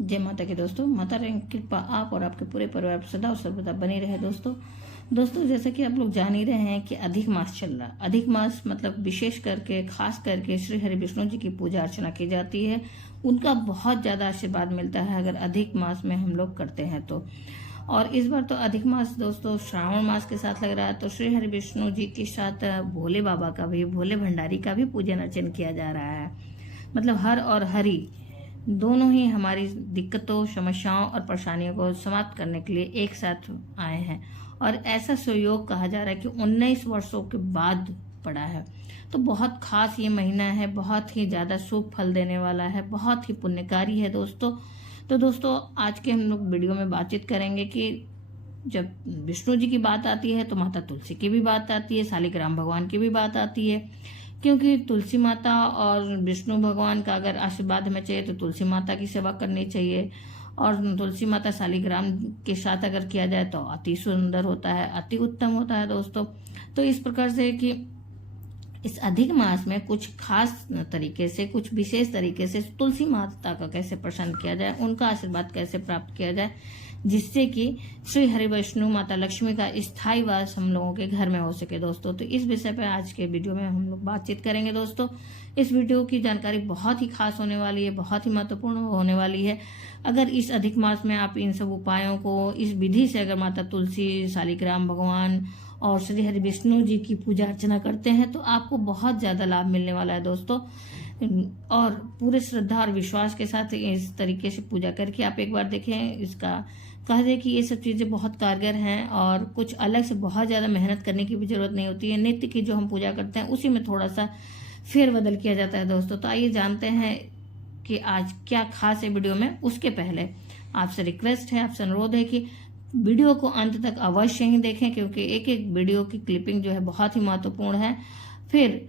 जय माता की दोस्तों। माता रानी की कृपा आप और आपके पूरे परिवार पर सदा और सर्वदा बनी रहे। दोस्तों जैसा कि आप लोग जान ही रहे हैं कि अधिक मास चल रहा। अधिक मास मतलब विशेष करके खास करके श्री हरि विष्णु जी की पूजा अर्चना की जाती है। उनका बहुत ज्यादा आशीर्वाद मिलता है अगर अधिक मास में हम लोग करते हैं तो। और इस बार तो अधिक मास दोस्तों श्रावण मास के साथ लग रहा है, तो श्री हरि विष्णु जी के साथ भोले बाबा का भी, भोले भंडारी का भी पूजन अर्चन किया जा रहा है। मतलब हर और हरि दोनों ही हमारी दिक्कतों, समस्याओं और परेशानियों को समाप्त करने के लिए एक साथ आए हैं। और ऐसा सुयोग कहा जा रहा है कि 19 वर्षों के बाद पड़ा है। तो बहुत खास ये महीना है, बहुत ही ज्यादा शुभ फल देने वाला है, बहुत ही पुण्यकारी है दोस्तों। तो दोस्तों आज के हम लोग वीडियो में बातचीत करेंगे कि जब विष्णु जी की बात आती है तो माता तुलसी की भी बात आती है, शालिग्राम भगवान की भी बात आती है। क्योंकि तुलसी माता और विष्णु भगवान का अगर आशीर्वाद हमें चाहिए तो तुलसी माता की सेवा करनी चाहिए। और तुलसी माता शालिग्राम के साथ अगर किया जाए तो अति सुंदर होता है, अति उत्तम होता है दोस्तों। तो इस प्रकार से कि इस अधिक मास में कुछ खास तरीके से, कुछ विशेष तरीके से तुलसी माता का कैसे प्रसन्न किया जाए, उनका आशीर्वाद कैसे प्राप्त किया जाए, जिससे कि श्री हरि वैष्णु माता लक्ष्मी का स्थायी वास हम लोगों के घर में हो सके दोस्तों। तो इस विषय पर आज के वीडियो में हम लोग बातचीत करेंगे दोस्तों। इस वीडियो की जानकारी बहुत ही खास होने वाली है, बहुत ही महत्वपूर्ण होने वाली है। अगर इस अधिक मास में आप इन सब उपायों को इस विधि से अगर माता तुलसी, शालिग्राम भगवान और श्री हरि विष्णु जी की पूजा अर्चना करते हैं तो आपको बहुत ज्यादा लाभ मिलने वाला है दोस्तों। और पूरे श्रद्धा और विश्वास के साथ इस तरीके से पूजा करके आप एक बार देखें। इसका कह दे कि ये सब चीजें बहुत कारगर हैं और कुछ अलग से बहुत ज्यादा मेहनत करने की भी जरूरत नहीं होती है। नित्य की जो हम पूजा करते हैं उसी में थोड़ा सा फेरबदल किया जाता है दोस्तों। तो आइए जानते हैं कि आज क्या खास है वीडियो में। उसके पहले आपसे रिक्वेस्ट है, आपसे अनुरोध है कि वीडियो को अंत तक अवश्य ही देखें, क्योंकि एक एक वीडियो की क्लिपिंग जो है बहुत ही महत्वपूर्ण है। फिर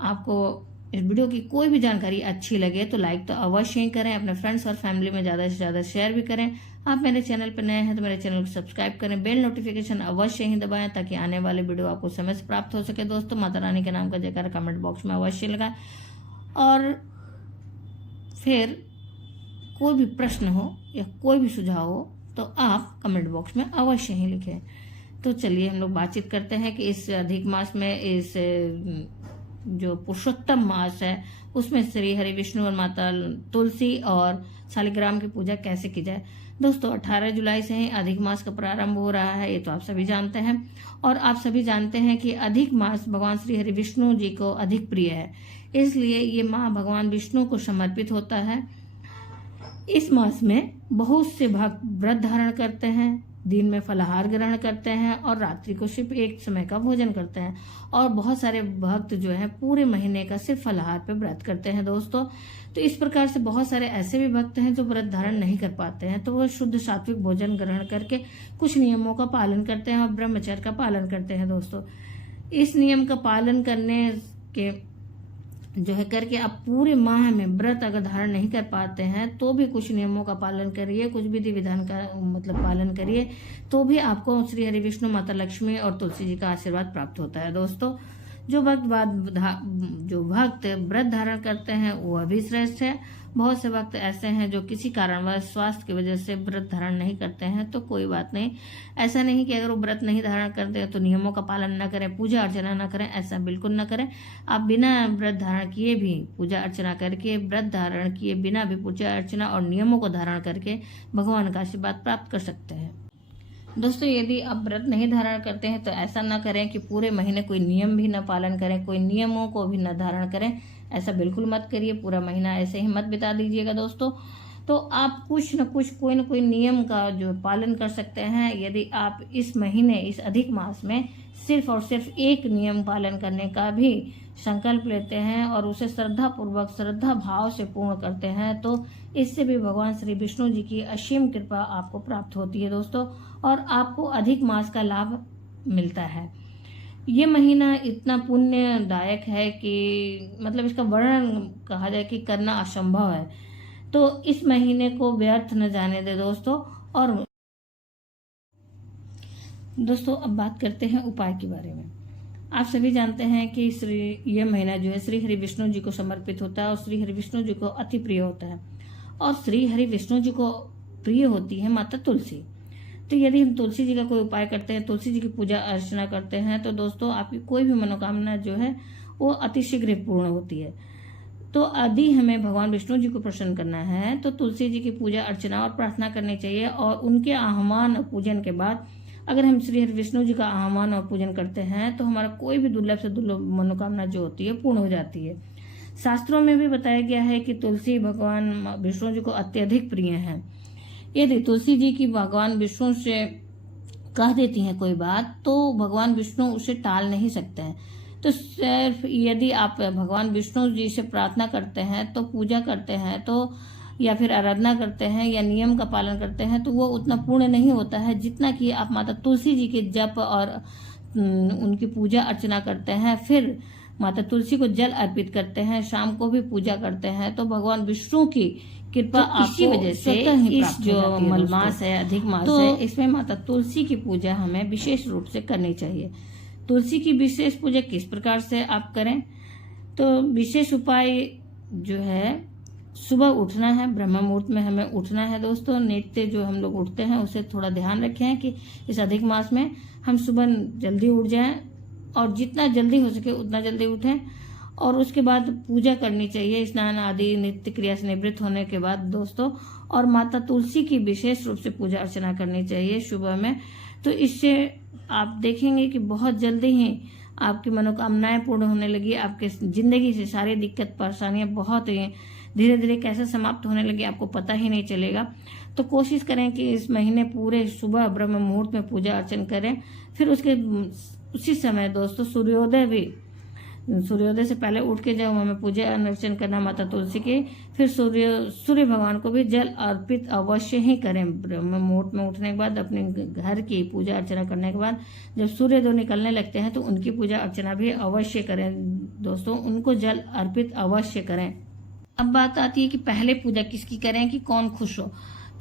आपको इस वीडियो की कोई भी जानकारी अच्छी लगे तो लाइक तो अवश्य ही करें, अपने फ्रेंड्स और फैमिली में ज्यादा से ज्यादा शेयर भी करें। आप मेरे चैनल पर नए हैं तो मेरे चैनल को सब्सक्राइब करें, बेल नोटिफिकेशन अवश्य ही दबाएं ताकि आने वाले वीडियो आपको समय से प्राप्त हो सके दोस्तों। माता रानी के नाम का जयकारा कमेंट बॉक्स में अवश्य लगाएं। और फिर कोई भी प्रश्न हो या कोई भी सुझाव हो तो आप कमेंट बॉक्स में अवश्य ही लिखें। तो चलिए हम लोग बातचीत करते हैं कि इस अधिक मास में, इस जो पुरुषोत्तम मास है उसमें श्री हरि विष्णु और माता तुलसी और शालिग्राम की पूजा कैसे की जाए। दोस्तों 18 जुलाई से ही अधिक मास का प्रारंभ हो रहा है, ये तो आप सभी जानते हैं। और आप सभी जानते हैं कि अधिक मास भगवान श्री हरि विष्णु जी को अधिक प्रिय है, इसलिए ये माह भगवान विष्णु को समर्पित होता है। इस मास में बहुत से भक्त व्रत धारण करते हैं, दिन में फलाहार ग्रहण करते हैं और रात्रि को सिर्फ एक समय का भोजन करते हैं। और बहुत सारे भक्त जो हैं पूरे महीने का सिर्फ फलाहार पे व्रत करते हैं दोस्तों। तो इस प्रकार से बहुत सारे ऐसे भी भक्त हैं जो व्रत धारण नहीं कर पाते हैं, तो वो शुद्ध सात्विक भोजन ग्रहण करके कुछ नियमों का पालन करते हैं और ब्रह्मचर्य का पालन करते हैं दोस्तों। इस नियम का पालन करने के जो है करके आप पूरे माह में व्रत अगर धारण नहीं कर पाते हैं तो भी कुछ नियमों का पालन करिए, कुछ विधि विधान का मतलब पालन करिए, तो भी आपको श्री हरि विष्णु माता लक्ष्मी और तुलसी जी का आशीर्वाद प्राप्त होता है दोस्तों। जो भक्त व्रत धारण करते हैं वो अभी श्रेष्ठ है। बहुत से भक्त ऐसे हैं जो किसी कारणवश स्वास्थ्य की वजह से व्रत धारण नहीं करते हैं, तो कोई बात नहीं। ऐसा नहीं कि अगर वो व्रत नहीं धारण करते हैं तो नियमों का पालन न करें, पूजा अर्चना न करें, ऐसा बिल्कुल न करें। आप बिना व्रत धारण किए भी पूजा अर्चना करके, व्रत धारण किए बिना भी पूजा अर्चना और नियमों को धारण करके भगवान का आशीर्वाद प्राप्त कर सकते हैं दोस्तों। यदि आप व्रत नहीं धारण करते हैं तो ऐसा न करें कि पूरे महीने कोई नियम भी न पालन करें, कोई नियमों को भी न धारण करें, ऐसा बिल्कुल मत करिए। पूरा महीना ऐसे ही मत बिता दीजिएगा दोस्तों। तो आप कुछ न कुछ, कोई न कोई नियम का जो पालन कर सकते हैं। यदि आप इस महीने, इस अधिक मास में सिर्फ और सिर्फ एक नियम पालन करने का भी संकल्प लेते हैं और उसे श्रद्धा पूर्वक, श्रद्धा भाव से पूर्ण करते हैं, तो इससे भी भगवान श्री विष्णु जी की असीम कृपा आपको प्राप्त होती है दोस्तों और आपको अधिक मास का लाभ मिलता है। ये महीना इतना पुण्यदायक है कि मतलब इसका वर्णन कहा जाए कि करना असंभव है। तो इस महीने को व्यर्थ न जाने दे दोस्तों। और दोस्तों अब बात करते हैं उपाय के बारे में। आप सभी जानते हैं कि यह महीना जो है श्री हरि विष्णु जी को समर्पित होता है और श्री हरि विष्णु जी को अति प्रिय होता है। और श्री हरि विष्णु जी को प्रिय होती है माता तुलसी। तो यदि हम तुलसी जी का कोई उपाय करते हैं, तुलसी जी की पूजा अर्चना करते हैं, तो दोस्तों आपकी कोई भी मनोकामना जो है वो अतिशीघ्र पूर्ण होती है। तो यदि हमें भगवान विष्णु जी को प्रसन्न करना है तो तुलसी जी की पूजा अर्चना और प्रार्थना करनी चाहिए। और उनके आह्वान और पूजन के बाद अगर हम श्री हरि विष्णु जी का आह्वान और पूजन करते हैं तो हमारा कोई भी दुर्लभ से दुर्लभ मनोकामना जो होती है पूर्ण हो जाती है। शास्त्रों में भी बताया गया है कि तुलसी भगवान विष्णु जी को अत्यधिक प्रिय है। यदि तुलसी जी की भगवान विष्णु से कह देती हैं कोई बात तो भगवान विष्णु उसे टाल नहीं सकते हैं। तो सिर्फ यदि आप भगवान विष्णु जी से प्रार्थना करते हैं, तो पूजा करते हैं, तो या फिर आराधना करते हैं या नियम का पालन करते हैं, तो वो उतना पूर्ण नहीं होता है जितना कि आप माता तुलसी जी के जप और उनकी पूजा अर्चना करते हैं, फिर माता तुलसी को जल अर्पित करते हैं, शाम को भी पूजा करते हैं, तो भगवान विष्णु की कृपा तो इसी वजह से इस जो मलमास है, अधिक मास है, इसमें माता तुलसी की पूजा हमें विशेष रूप से करनी चाहिए। तुलसी की विशेष पूजा किस प्रकार से आप करें, तो विशेष उपाय जो है सुबह उठना है, ब्रह्म मुहूर्त में हमें उठना है दोस्तों। नित्य जो हम लोग उठते हैं उसे थोड़ा ध्यान रखें कि इस अधिक मास में हम सुबह जल्दी उठ जाएं और जितना जल्दी हो सके उतना जल्दी उठें। और उसके बाद पूजा करनी चाहिए, स्नान आदि नित्य क्रिया से निवृत्त होने के बाद दोस्तों। और माता तुलसी की विशेष रूप से पूजा अर्चना करनी चाहिए सुबह में। तो इससे आप देखेंगे कि बहुत जल्दी ही आपकी मनोकामनाएं पूर्ण होने लगी, आपके जिंदगी से सारी दिक्कत परेशानियां बहुत ही धीरे धीरे कैसे समाप्त होने लगी आपको पता ही नहीं चलेगा। तो कोशिश करें कि इस महीने पूरे सुबह ब्रह्म मुहूर्त में पूजा अर्चन करें। फिर उसके उसी समय दोस्तों सूर्योदय से पहले उठ के जब हमें पूजा अर्चन करना माता तुलसी की, फिर सूर्य भगवान को भी जल अर्पित अवश्य ही करें। ब्रह्म मुहूर्त में उठने के बाद अपने घर की पूजा अर्चना करने के बाद जब सूर्योदय निकलने लगते हैं तो उनकी पूजा अर्चना भी अवश्य करें दोस्तों, उनको जल अर्पित अवश्य करें। अब बात आती है कि पहले पूजा किसकी करें कि कौन खुश हो।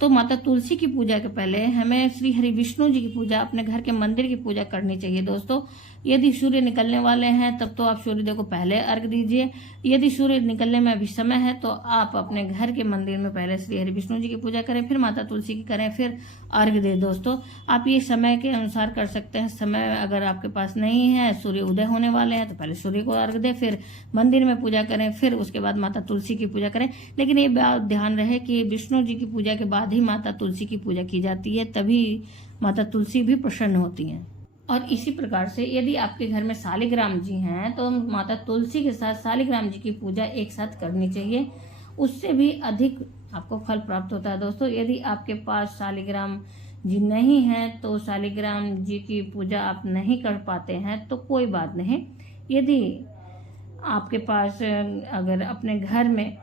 तो माता तुलसी की पूजा के पहले हमें श्री हरि विष्णु जी की पूजा, अपने घर के मंदिर की पूजा करनी चाहिए दोस्तों। यदि सूर्य निकलने वाले हैं तब तो आप सूर्योदय को पहले अर्घ दीजिए। यदि सूर्य निकलने में अभी समय है तो आप अपने घर के मंदिर में पहले श्री हरि विष्णु जी की पूजा करें, फिर माता तुलसी की करें, फिर अर्घ दें दोस्तों। आप ये समय के अनुसार कर सकते हैं। समय अगर आपके पास नहीं है, सूर्य उदय होने वाले हैं तो पहले सूर्य को अर्घ दें, फिर मंदिर में पूजा करें, फिर उसके बाद माता तुलसी की पूजा करें। लेकिन ये बात ध्यान रहे कि विष्णु जी की पूजा के बाद ही माता तुलसी की पूजा की जाती है, तभी माता तुलसी भी प्रसन्न होती हैं। और इसी प्रकार से यदि आपके घर में शालिग्राम जी हैं तो माता तुलसी के साथ शालिग्राम जी की पूजा एक साथ करनी चाहिए, उससे भी अधिक आपको फल प्राप्त होता है दोस्तों। यदि आपके पास शालिग्राम जी नहीं है तो शालिग्राम जी की पूजा आप नहीं कर पाते हैं तो कोई बात नहीं। यदि आपके पास अगर अपने घर में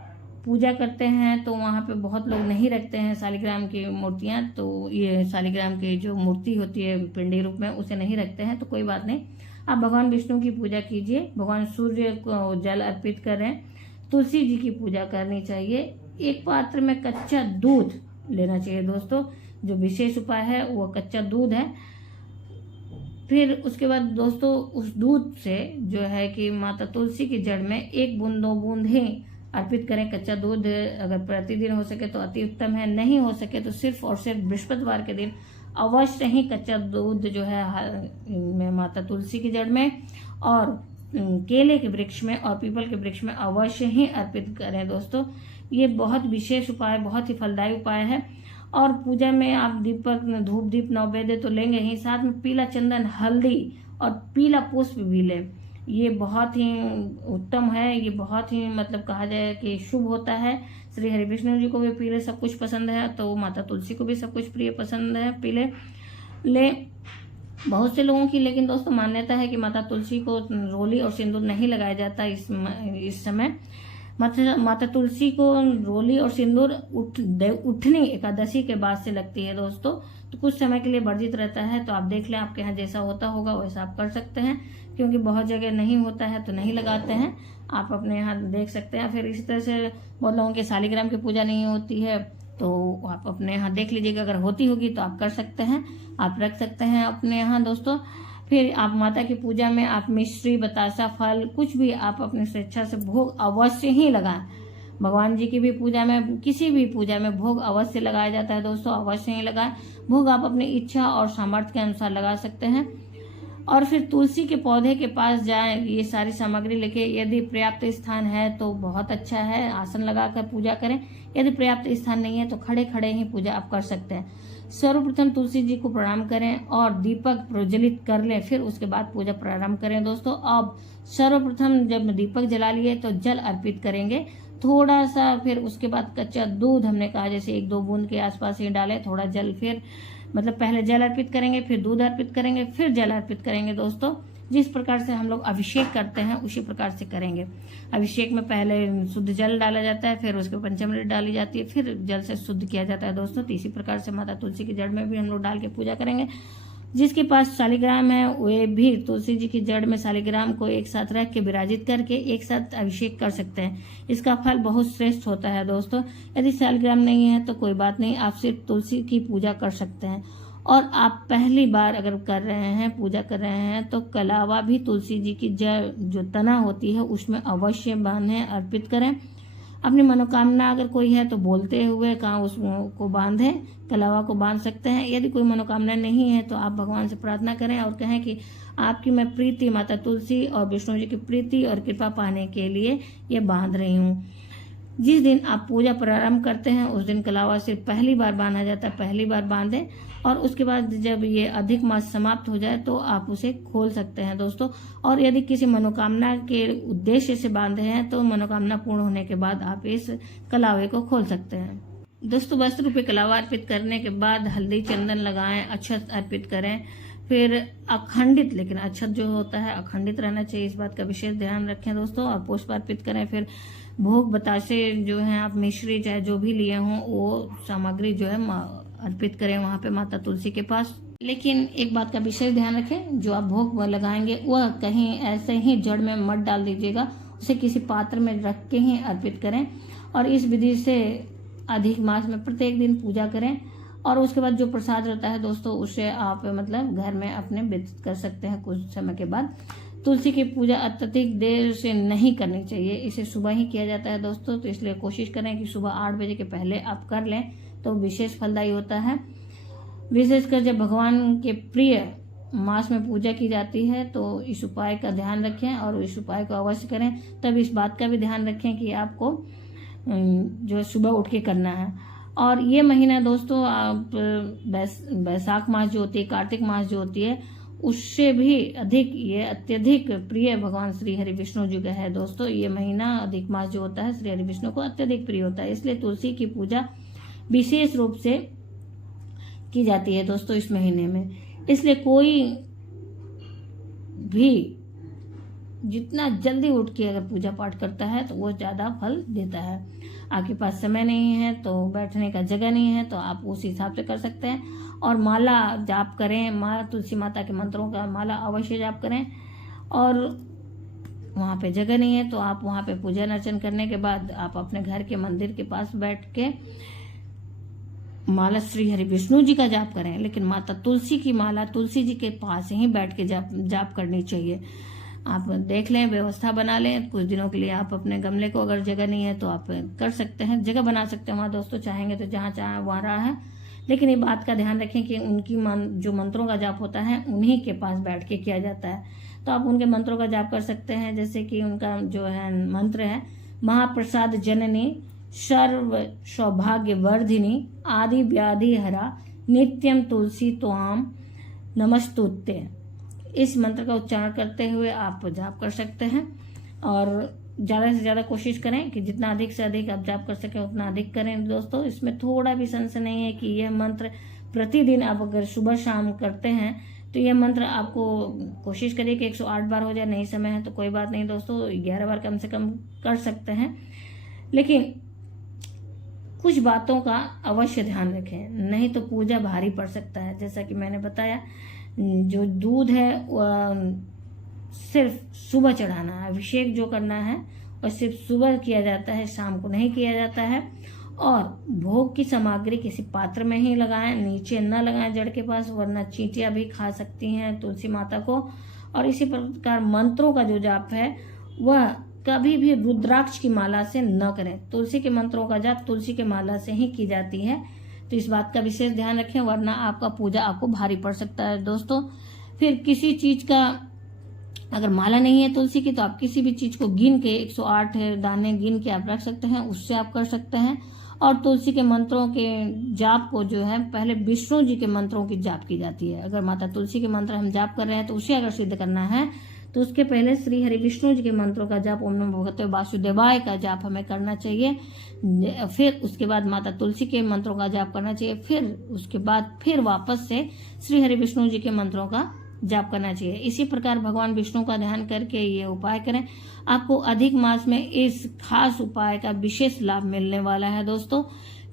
पूजा करते हैं तो वहाँ पे बहुत लोग नहीं रखते हैं शालिग्राम की मूर्तियाँ, तो ये शालिग्राम की जो मूर्ति होती है पिंडी रूप में उसे नहीं रखते हैं तो कोई बात नहीं। आप भगवान विष्णु की पूजा कीजिए, भगवान सूर्य को जल अर्पित करें, तुलसी जी की पूजा करनी चाहिए। एक पात्र में कच्चा दूध लेना चाहिए दोस्तों। जो विशेष उपाय है वो कच्चा दूध है। फिर उसके बाद दोस्तों उस दूध से जो है कि माता तुलसी की जड़ में 1 बूंद 2 बूंद ही अर्पित करें। कच्चा दूध अगर प्रतिदिन हो सके तो अति उत्तम है, नहीं हो सके तो सिर्फ और सिर्फ बृहस्पतिवार के दिन अवश्य ही कच्चा दूध जो है माता तुलसी की जड़ में और केले के वृक्ष में और पीपल के वृक्ष में अवश्य ही अर्पित करें दोस्तों। ये बहुत विशेष उपाय, बहुत ही फलदायी उपाय है। और पूजा में आप दीपक धूप दीप नैवेद्य तो लेंगे ही, साथ में पीला चंदन, हल्दी और पीला पुष्प भी लें। ये बहुत ही उत्तम है, ये बहुत ही मतलब कहा जाए कि शुभ होता है। श्री हरि विष्णु जी को भी पीले सब कुछ पसंद है तो माता तुलसी को भी सब कुछ प्रिय पसंद है, पीले ले बहुत से लोगों की। लेकिन दोस्तों मान्यता है कि माता तुलसी को रोली और सिंदूर नहीं लगाया जाता इस समय। माता तुलसी को रोली और सिंदूर उठनी एकादशी के बाद से लगती है दोस्तों, तो कुछ समय के लिए वर्जित रहता है। तो आप देख लें आपके यहाँ जैसा होता होगा वैसा आप कर सकते हैं, क्योंकि बहुत जगह नहीं होता है तो नहीं लगाते हैं। आप अपने यहाँ देख सकते हैं। फिर इसी तरह से बहुत लोगों के शालिग्राम की पूजा नहीं होती है तो आप अपने यहाँ देख लीजिएगा, अगर होती होगी तो आप कर सकते हैं, आप रख सकते हैं अपने यहाँ दोस्तों। फिर आप माता की पूजा में आप मिश्री, बतासा, फल कुछ भी आप अपनी स्वेच्छा से भोग अवश्य ही लगाएं। भगवान जी की भी पूजा में, किसी भी पूजा में भोग अवश्य लगाया जाता है दोस्तों, अवश्य ही लगाएं। भोग आप अपनी इच्छा और सामर्थ्य के अनुसार लगा सकते हैं। और फिर तुलसी के पौधे के पास जाएं, ये सारी सामग्री लेके। यदि पर्याप्त स्थान है तो बहुत अच्छा है, आसन लगाकर पूजा करें। यदि पर्याप्त स्थान नहीं है तो खड़े खड़े ही पूजा आप कर सकते हैं। सर्वप्रथम तुलसी जी को प्रणाम करें और दीपक प्रज्वलित कर लें, फिर उसके बाद पूजा प्रारंभ करें दोस्तों। अब सर्वप्रथम जब दीपक जला लिए तो जल अर्पित करेंगे थोड़ा सा, फिर उसके बाद कच्चा दूध हमने कहा जैसे 1-2 बूंद के आसपास ही डालें, थोड़ा जल, फिर मतलब पहले जल अर्पित करेंगे, फिर दूध अर्पित करेंगे, फिर जल अर्पित करेंगे दोस्तों। जिस प्रकार से हम लोग अभिषेक करते हैं उसी प्रकार से करेंगे। अभिषेक में पहले शुद्ध जल डाला जाता है, फिर उसके पंचामृत डाली जाती है, फिर जल से शुद्ध किया जाता है दोस्तों। तो इसी प्रकार से माता तुलसी की जड़ में भी हम लोग डाल के पूजा करेंगे। जिसके पास शालिग्राम है वे भी तुलसी जी की जड़ में शालिग्राम को एक साथ रख के विराजित करके एक साथ अभिषेक कर सकते हैं। इसका फल बहुत श्रेष्ठ होता है दोस्तों। यदि शालिग्राम नहीं है तो कोई बात नहीं, आप सिर्फ तुलसी की पूजा कर सकते हैं। और आप पहली बार अगर कर रहे हैं, पूजा कर रहे हैं, तो कलावा भी तुलसी जी की जड़ जो तना होती है उसमें अवश्य बांधें, अर्पित करें। अपनी मनोकामना अगर कोई है तो बोलते हुए कहाँ उसको बांधें, कलावा को बांध सकते हैं। यदि कोई मनोकामना नहीं है तो आप भगवान से प्रार्थना करें और कहें कि आपकी मैं प्रीति, माता तुलसी और विष्णु जी की प्रीति और कृपा पाने के लिए ये बांध रही हूँ। जिस दिन आप पूजा प्रारंभ करते हैं उस दिन कलावा सिर्फ पहली बार बांधा जाता है, पहली बार बांधें। और उसके बाद जब ये अधिक मास समाप्त हो जाए तो आप उसे खोल सकते हैं दोस्तों। और यदि किसी मनोकामना के उद्देश्य से बांधे हैं तो मनोकामना पूर्ण होने के बाद आप इस कलावे को खोल सकते हैं दोस्तों। वस्त्र रूपी कलावा अर्पित करने के बाद हल्दी चंदन लगाएं, अक्षत अर्पित करें, फिर अखंडित, लेकिन अक्षत जो होता है अखंडित रहना चाहिए, इस बात का विशेष ध्यान रखें दोस्तों। और पुष्प अर्पित करें, फिर भोग बतासे जो है आप मिश्री चाहे जो भी लिए हों वो सामग्री जो है अर्पित करें वहां पे माता तुलसी के पास। लेकिन एक बात का विशेष ध्यान रखें, जो आप भोग लगाएंगे वह कहीं ऐसे ही जड़ में मत डाल दीजिएगा, उसे किसी पात्र में रख के ही अर्पित करें। और इस विधि से अधिक मास में प्रत्येक दिन पूजा करें। और उसके बाद जो प्रसाद रहता है दोस्तों उसे आप मतलब घर में अपने व्यतीत कर सकते हैं कुछ समय के बाद। तुलसी की पूजा अत्यधिक देर से नहीं करनी चाहिए, इसे सुबह ही किया जाता है दोस्तों। तो इसलिए कोशिश करें कि सुबह 8 बजे के पहले आप कर लें तो विशेष फलदायी होता है। विशेषकर जब भगवान के प्रिय मास में पूजा की जाती है तो इस उपाय का ध्यान रखें और इस उपाय को अवश्य करें। तब इस बात का भी ध्यान रखें कि आपको जो सुबह उठ के करना है। और ये महीना दोस्तों आप बैसाख मास जो होती है, कार्तिक मास जो होती है, उससे भी अधिक ये अत्यधिक प्रिय भगवान श्री हरि विष्णु जी का है दोस्तों। ये महीना अधिक मास जो होता है श्री हरि विष्णु को अत्यधिक प्रिय होता है, इसलिए तुलसी की पूजा विशेष रूप से की जाती है दोस्तों इस महीने में। इसलिए कोई भी जितना जल्दी उठ के अगर पूजा पाठ करता है तो वो ज़्यादा फल देता है। आपके पास समय नहीं है तो बैठने का जगह नहीं है तो आप उस हिसाब से कर सकते हैं। और माला जाप करें, तुलसी माता के मंत्रों का माला अवश्य जाप करें। और वहाँ पे जगह नहीं है तो आप वहाँ पे पूजन अर्चन करने के बाद आप अपने घर के मंदिर के पास बैठ के माला श्री हरि विष्णु जी का जाप करें। लेकिन माता तुलसी की माला तुलसी जी के पास ही बैठ के जाप करनी चाहिए। आप देख लें, व्यवस्था बना लें कुछ दिनों के लिए। आप अपने गमले को, अगर जगह नहीं है तो आप कर सकते हैं, जगह बना सकते हैं वहाँ दोस्तों, चाहेंगे तो जहाँ चाहे वहाँ रहा है। लेकिन ये बात का ध्यान रखें कि उनकी जो मंत्रों का जाप होता है उन्हीं के पास बैठ के किया जाता है। तो आप उनके मंत्रों का जाप कर सकते हैं, जैसे कि उनका जो है मंत्र है, महाप्रसाद जननी सर्व सौभाग्य वर्धिनी आदि व्याधि हरा नित्यम तुलसी त्वाम नमस्तुते। इस मंत्र का उच्चारण करते हुए आप जाप कर सकते हैं। और ज़्यादा से ज़्यादा कोशिश करें कि जितना अधिक से अधिक आप जाप कर सकें उतना अधिक करें दोस्तों। इसमें थोड़ा भी संशय नहीं है कि यह मंत्र प्रतिदिन आप अगर सुबह शाम करते हैं तो यह मंत्र आपको कोशिश करिए कि 108 बार हो जाए। नहीं समय है तो कोई बात नहीं दोस्तों, 11 बार कम से कम कर सकते हैं। लेकिन कुछ बातों का अवश्य ध्यान रखें, नहीं तो पूजा भारी पड़ सकता है। जैसा कि मैंने बताया, जो दूध है सिर्फ सुबह चढ़ाना है, अभिषेक जो करना है और सिर्फ सुबह किया जाता है, शाम को नहीं किया जाता है। और भोग की सामग्री किसी पात्र में ही लगाएं, नीचे न लगाएं जड़ के पास, वरना चींटियां भी खा सकती हैं तुलसी माता को। और इसी प्रकार मंत्रों का जो जाप है वह कभी भी रुद्राक्ष की माला से न करें। तुलसी के मंत्रों का जाप तुलसी के माला से ही की जाती है, तो इस बात का विशेष ध्यान रखें, वरना आपका पूजा आपको भारी पड़ सकता है दोस्तों। फिर किसी चीज का अगर माला नहीं है तुलसी की, तो आप किसी भी चीज को गिन के 108 दाने गिन के आप रख सकते हैं, उससे आप कर सकते हैं। और तुलसी के मंत्रों के जाप को जो है पहले विष्णु जी के मंत्रों की जाप की जाती है। अगर माता तुलसी के मंत्र हम जाप कर रहे हैं तो उसे अगर सिद्ध करना है तो उसके पहले श्री हरि विष्णु जी के मंत्रों का जाप, ओम नमो भगवते वासुदेवाय का जाप हमें करना चाहिए। फिर उसके बाद माता तुलसी के मंत्रों का जाप करना चाहिए। फिर उसके बाद फिर वापस से श्री हरि विष्णु जी के मंत्रों का जाप करना चाहिए। इसी प्रकार भगवान विष्णु का ध्यान करके ये उपाय करें। आपको अधिक मास में इस खास उपाय का विशेष लाभ मिलने वाला है दोस्तों,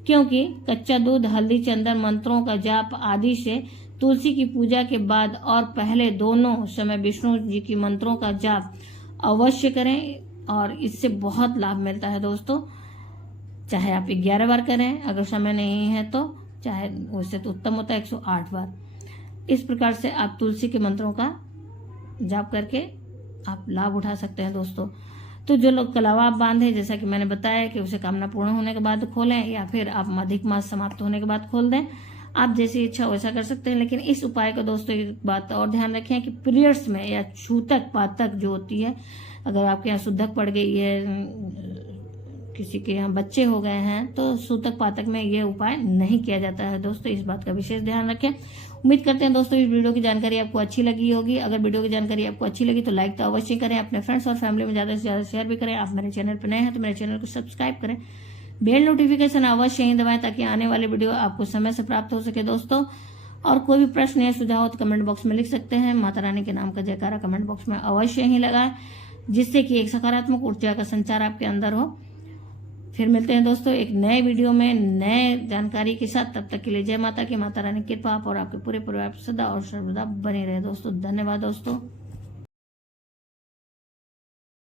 क्योंकि कच्चा दूध, हल्दी, चंदन, मंत्रों का जाप आदि से तुलसी की पूजा के बाद और पहले दोनों समय विष्णु जी की मंत्रों का जाप अवश्य करें, और इससे बहुत लाभ मिलता है दोस्तों। चाहे आप 11 बार करें, अगर समय नहीं है तो, चाहे उससे तो उत्तम होता है 108 बार। इस प्रकार से आप तुलसी के मंत्रों का जाप करके आप लाभ उठा सकते हैं दोस्तों। तो जो लोग कलावा बांधे, जैसा कि मैंने बताया कि उसे कामना पूर्ण होने के बाद खोलें, या फिर आप अधिक मास समाप्त होने के बाद खोल दें, आप जैसी इच्छा वैसा कर सकते हैं। लेकिन इस उपाय का दोस्तों एक बात और ध्यान रखें कि पीरियड्स में या छूतक पातक जो होती है, अगर आपके यहाँ शुद्धक पड़ गई है, किसी के यहाँ बच्चे हो गए हैं, तो सूतक पातक में ये उपाय नहीं किया जाता है दोस्तों। इस बात का विशेष ध्यान रखें। उम्मीद करते हैं दोस्तों इस वीडियो की जानकारी आपको अच्छी लगी होगी। अगर वीडियो की जानकारी आपको अच्छी लगी तो लाइक तो अवश्य करें, अपने फ्रेंड्स और फैमिली में ज्यादा से ज्यादा शेयर भी करें। आप मेरे चैनल पर नए हैं तो मेरे चैनल को सब्सक्राइब करें, बेल नोटिफिकेशन अवश्य ही दबाएं ताकि आने वाले वीडियो आपको समय से प्राप्त हो सके दोस्तों। और कोई भी प्रश्न या सुझाव हो तो कमेंट बॉक्स में लिख सकते हैं। माता रानी के नाम का जयकारा कमेंट बॉक्स में अवश्य ही लगाएं, जिससे कि एक सकारात्मक ऊर्जा का संचार आपके अंदर हो। फिर मिलते हैं दोस्तों एक नए वीडियो में नए जानकारी के साथ। तब तक के लिए जय माता की। माता रानी की कृपा आप और आपके पूरे परिवार सदा और सर्वदा बने रहे दोस्तों। धन्यवाद दोस्तों।